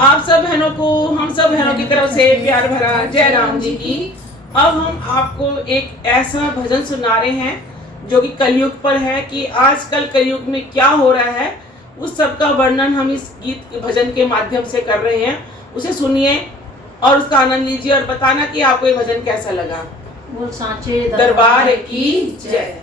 आप सब बहनों को हम सब बहनों की तरफ से प्यार भरा जय राम जी की। अब हम आपको एक ऐसा भजन सुना रहे हैं जो कि कलयुग पर है कि आजकल कलयुग में क्या हो रहा है, उस सब का वर्णन हम इस गीत भजन के माध्यम से कर रहे हैं। उसे सुनिए और उसका आनंद लीजिए और बताना कि आपको ये भजन कैसा लगा। बोल सांचे दरबार की जय।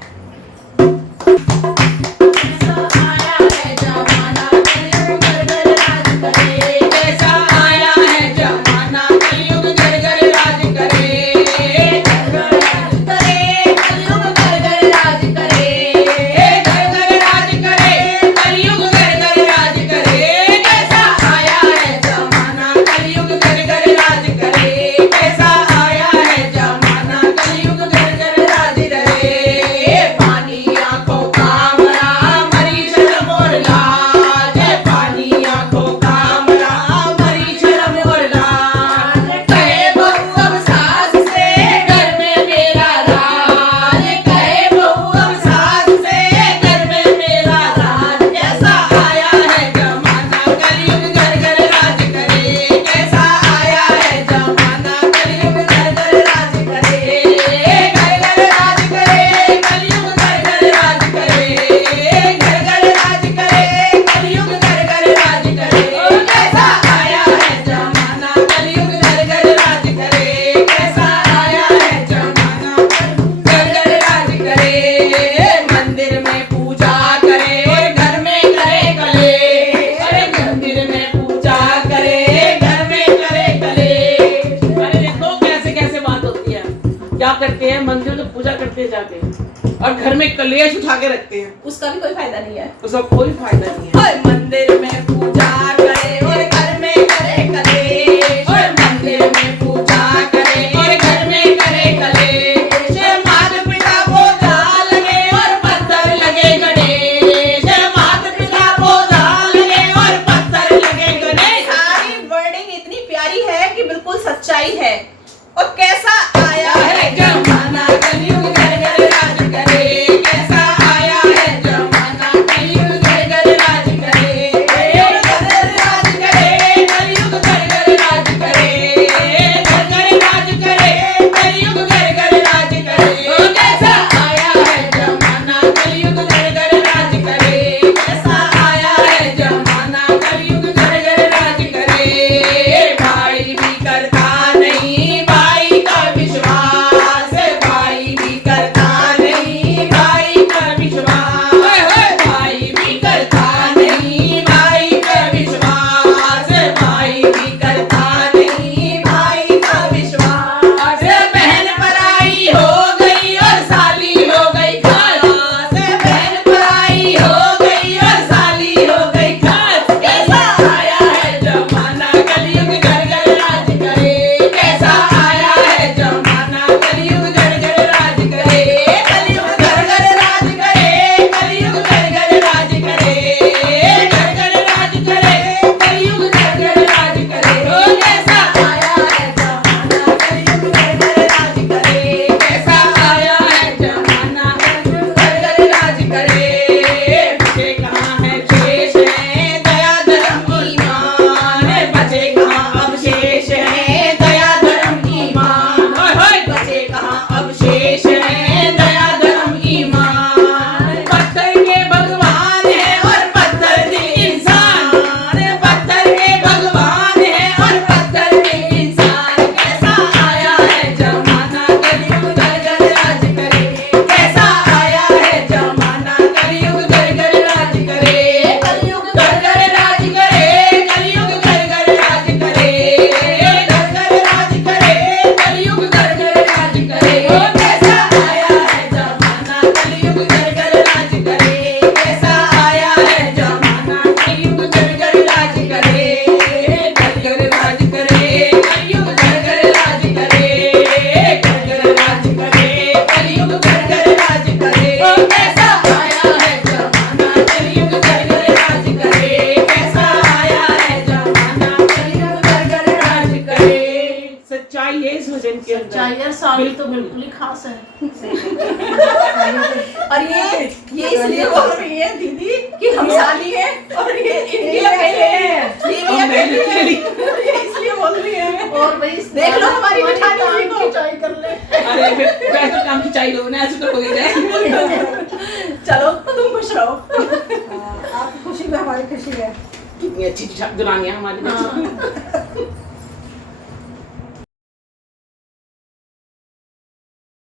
क्या करते हैं, मंदिर में पूजा करते हैं जाके और घर में कलेश उठा के रखते हैं। उसका भी कोई फायदा नहीं है, उसका कोई फायदा नहीं है। मंदिर में पूजा करे और घर में करे कलेश, और मंदिर में पूजा करे और घर में करे कलेश। माता पिता बोझा लगे और पत्थर लगे गणेश, माता पिता बोझा लगे और पत्थर लगे गणेश। सारी वर्डिंग इतनी प्यारी है कि बिल्कुल सच्चाई है। और कैसा आया है जमाना, कलयुग घर घर राज करे। कैसा आया है जमाना, कलयुग घर घर राज करे। घर घर राज करे, कलयुग घर घर राज करे। घर घर राज करे, कलयुग घर घर राज करे। कैसा आया है जमाना, कलयुग घर घर राज करे। कैसा आया है जमाना, कलयुग घर घर राज करे। भाई भी करता नहीं भाई का विश्वास, भाई भी करता नहीं भाई का विश्वास, भाई भी करता नहीं भाई का विश्वास, भाई भी करता नहीं भाई का विश्वास। बहन पराई हो गई और साली हो गई खास, बहन पराई हो गई और साली हो गई खास। कैसा आया है जमाना, कलयुग घर घर राज करे। कैसा आया है जमाना, कलयुग घर घर राज करे। कलयुग घर घर राज करे, कलयुग घर घर राज करे। घर घर राज करे, कलयुग घर घर राज करे। कैसा आया है जमाना, कलयुग घर घर राज करे। कैसा आया है जमाना, कलयुग घर घर राज करे। बचे कहाँ है शेष है दया धर्म ईमान, बचे कहाँ अवशेष है दया धर्म ईमान। बचे कहाँ अवशेष है दया धर्म ईमान। पत्थर के भगवान है और पत्थर के इंसान, पत्थर के भगवान है और पत्थर के इंसान। कैसा आया है जमाना, कलयुग घर घर राज करे। कैसा आया है जमाना, कलयुग घर घर राज करे। कलयुग घर घर राज करे, कलयुग घर घर राज करे। घर घर राज करे, कलयुग घर घर राज करे। कैसा आया है जमाना, कलयुग घर घर राज करे। कैसा आया है जमाना, कलयुग घर घर राज करे। घर घर राज करे, कलयुग घर घर राज करे। घर घर राज करे, कलयुग घर घर राज करे। कैसा आया है जमाना, कलयुग घर घर राज करे। कैसा आया है जमाना, कलयुग घर घर राज करे। सच्चाई है इस भजन के अंदर। चाहिए साली तो बिल्कुल ही खास है। और ये इसलिए बोल रही है दीदी कि हम साली हैं और ये इंडिया के हैं। भाई देख लो हमारी जेठानी जी को। खिंचाई कर ले। अरे फिर वैसे काम खिंचाई लो ना, ऐसे तो हो ही जाए। चलो तुम खुश रहो। आपकी खुशी में हमारी खुशी है। कितनी अच्छी दुल्हनिया हमारी।